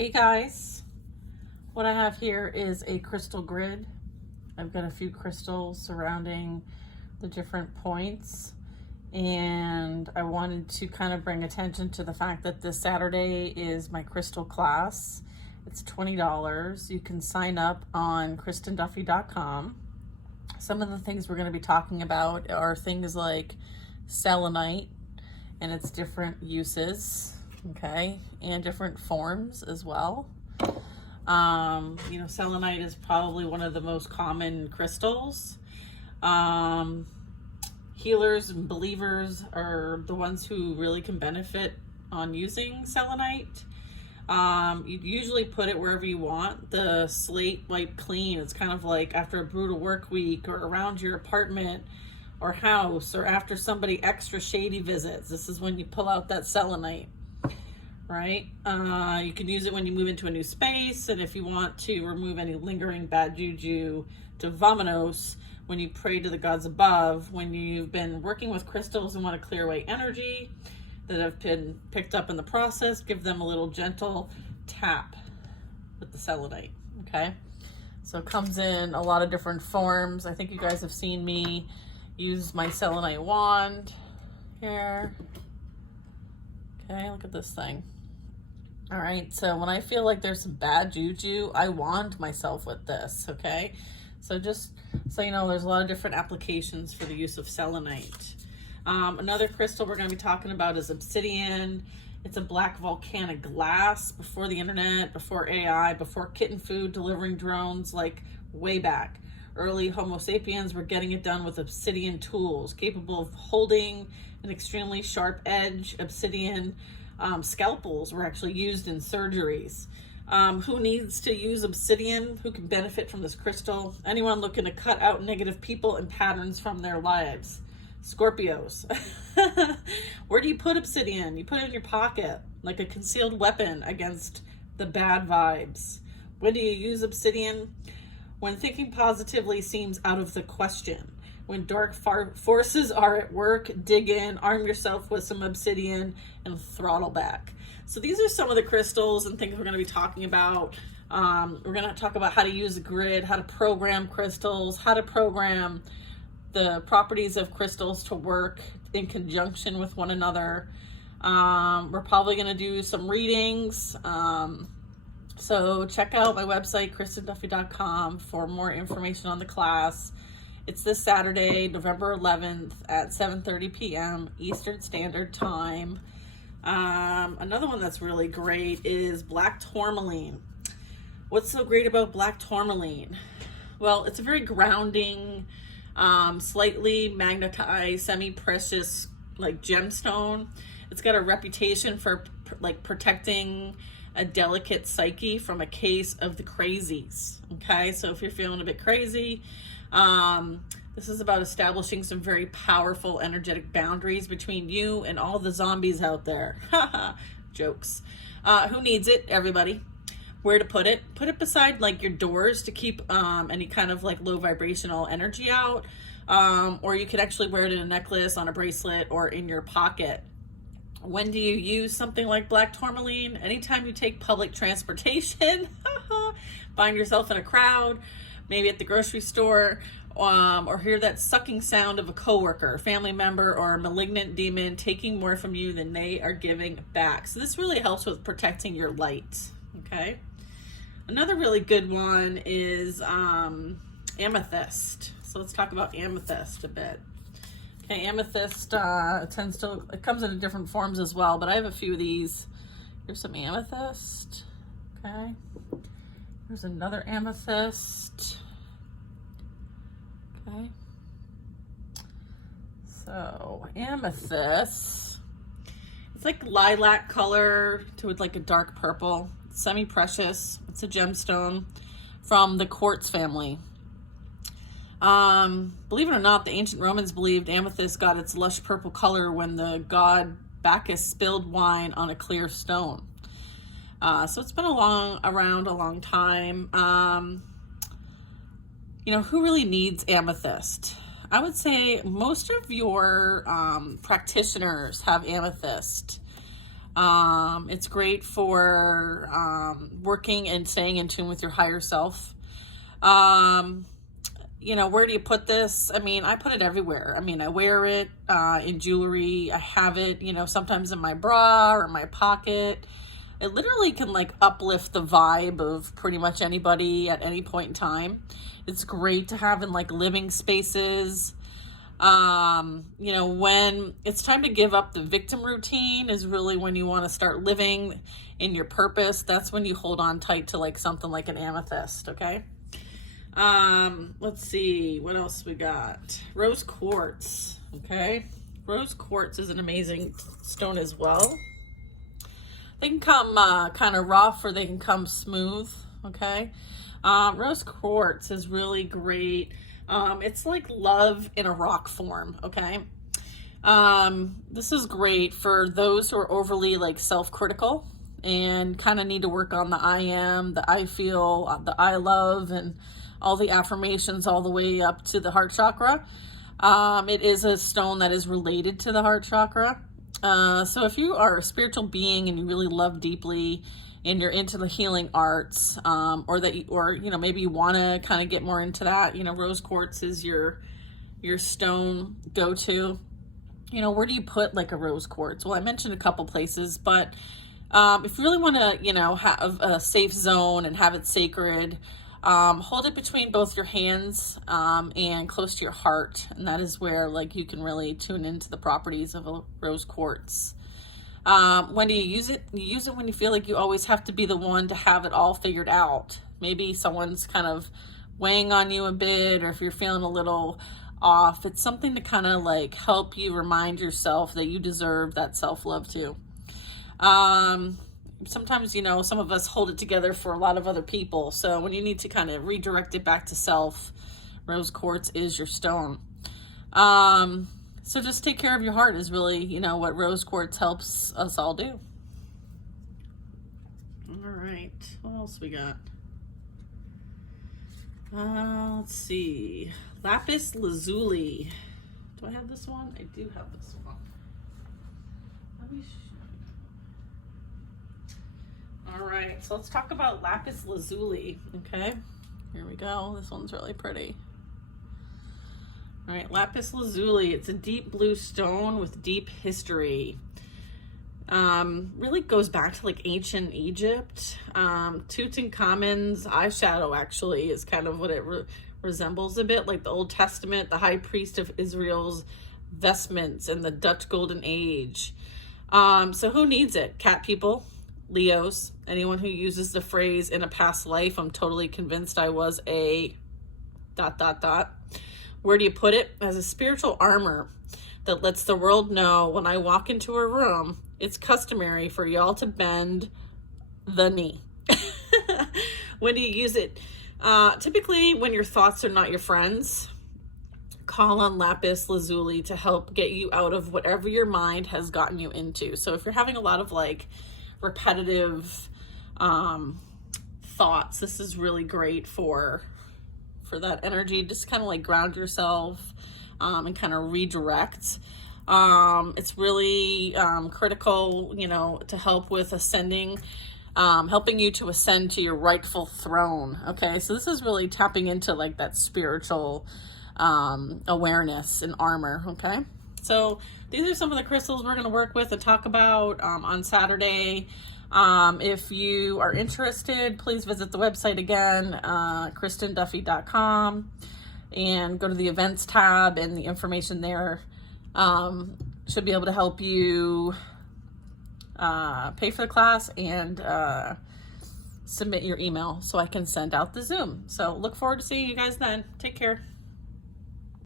Hey guys, what I have here is a crystal grid. I've got a few crystals surrounding the different points, and I wanted to kind of bring attention to the fact that this Saturday is my crystal class. It's $20. You can sign up on KristenDuffy.com. Some of the things we're going to be talking about are things like selenite and its different uses, okay, and different forms as well. Selenite is probably one of the most common crystals. Healers and believers are the ones who really can benefit on using selenite. You'd usually put it wherever you want. The slate wipe clean. It's kind of like after a brutal work week, or around your apartment or house, or after somebody extra shady visits. This is when you pull out that selenite, right? You can use it when you move into a new space, and if you want to remove any lingering bad juju, to vamonos, when you pray to the gods above, when you've been working with crystals and want to clear away energy that have been picked up in the process, give them a little gentle tap with the selenite, okay? So it comes in a lot of different forms. I think you guys have seen me use my selenite wand here. Okay, look at this thing. All right, so when I feel like there's some bad juju, I wand myself with this, okay? So just so you know, there's a lot of different applications for the use of selenite. Another crystal we're going to be talking about is obsidian. It's a black volcanic glass. Before the internet, before AI, before kitten food delivering drones, like way back, early Homo sapiens were getting it done with obsidian tools, capable of holding an extremely sharp edge. Obsidian scalpels were actually used in surgeries. Who needs to use obsidian? Who can benefit from this crystal? Anyone looking to cut out negative people and patterns from their lives. Scorpios. Where do you put obsidian? You put it in your pocket, like a concealed weapon against the bad vibes. When do you use obsidian? When thinking positively seems out of the question. When dark forces are at work, dig in, arm yourself with some obsidian, and throttle back. So these are some of the crystals and things we're going to be talking about. We're going to talk about how to use a grid, how to program crystals, how to program the properties of crystals to work in conjunction with one another. We're probably going to do some readings. So check out my website, KristenDuffy.com, for more information on the class. It's this Saturday, November 11th at 7:30 p.m. Eastern Standard Time. Another one that's really great is black tourmaline. What's so great about black tourmaline? Well, it's a very grounding, slightly magnetized, semi-precious, like gemstone. It's got a reputation for protecting a delicate psyche from a case of the crazies. Okay, so if you're feeling a bit crazy, this is about establishing some very powerful energetic boundaries between you and all the zombies out there. Jokes. Who needs it? Everybody. Where to put it? Put it beside like your doors to keep any kind of like low vibrational energy out. Or you could actually wear it in a necklace, on a bracelet, or in your pocket. When do you use something like black tourmaline? Anytime you take public transportation, find yourself in a crowd, maybe at the grocery store, or hear that sucking sound of a coworker, family member, or a malignant demon taking more from you than they are giving back. So this really helps with protecting your light, okay? Another really good one is amethyst. So let's talk about amethyst a bit. Okay, amethyst it comes in different forms as well, but I have a few of these. Here's some amethyst, okay? There's another amethyst. Okay. So amethyst, it's like lilac color with like a dark purple, semi-precious. It's a gemstone from the Quartz family. Believe it or not, the ancient Romans believed amethyst got its lush purple color when the god Bacchus spilled wine on a clear stone. So it's been around a long time. Who really needs amethyst? I would say most of your practitioners have amethyst. It's great for working and staying in tune with your higher self. You know, where do you put this? I mean, I put it everywhere. I mean, I wear it in jewelry. I have it, you know, sometimes in my bra or my pocket. It literally can like uplift the vibe of pretty much anybody at any point in time. It's great to have in like living spaces. You know, when it's time to give up the victim routine is really when you want to start living in your purpose. That's when you hold on tight to like something like an amethyst, okay? Let's see, what else we got? Rose quartz, okay? Rose quartz is an amazing stone as well. They can come kind of rough or they can come smooth, okay? Rose quartz is really great. It's like love in a rock form, okay? This is great for those who are overly like self-critical and kind of need to work on the I am, the I feel, the I love, and all the affirmations all the way up to the heart chakra. It is a stone that is related to the heart chakra. So if you are a spiritual being and you really love deeply and you're into the healing arts, or you know, maybe you want to kind of get more into that, you know, rose quartz is your stone go-to. You know, where do you put like a rose quartz? Well, I mentioned a couple places, but if you really want to, you know, have a safe zone and have it sacred, hold it between both your hands and close to your heart, and that is where like you can really tune into the properties of a rose quartz. When do you use it? You use it when you feel like you always have to be the one to have it all figured out. Maybe someone's kind of weighing on you a bit, or if you're feeling a little off, it's something to kind of like help you remind yourself that you deserve that self-love too. Sometimes, you know, some of us hold it together for a lot of other people. So when you need to kind of redirect it back to self, rose quartz is your stone. So just take care of your heart is really, you know, what rose quartz helps us all do. All right, what else we got? Let's see. Lapis Lazuli. Do I have this one? I do have this one. Let me All right, so let's talk about Lapis Lazuli, okay? Here we go. This one's really pretty. All right, Lapis Lazuli. It's a deep blue stone with deep history. Really goes back to like ancient Egypt. Tutankhamun's eyeshadow actually is kind of what it resembles a bit, like the Old Testament, the high priest of Israel's vestments in the Dutch Golden Age. So who needs it? Cat people, Leos, anyone who uses the phrase in a past life, I'm totally convinced I was a ... Where do you put it? As a spiritual armor that lets the world know when I walk into a room, it's customary for y'all to bend the knee. When do you use it? Typically when your thoughts are not your friends. Call on Lapis Lazuli to help get you out of whatever your mind has gotten you into. So if you're having a lot of like repetitive thoughts, this is really great for that energy. Just kind of like ground yourself and kind of redirect. It's really critical, you know, to help with ascending, helping you to ascend to your rightful throne. Okay, so this is really tapping into like that spiritual awareness and armor. Okay, so these are some of the crystals we're going to work with and talk about on Saturday. If you are interested, please visit the website again, KristenDuffy.com, and go to the events tab, and the information there should be able to help you pay for the class and submit your email so I can send out the Zoom. So look forward to seeing you guys then. Take care.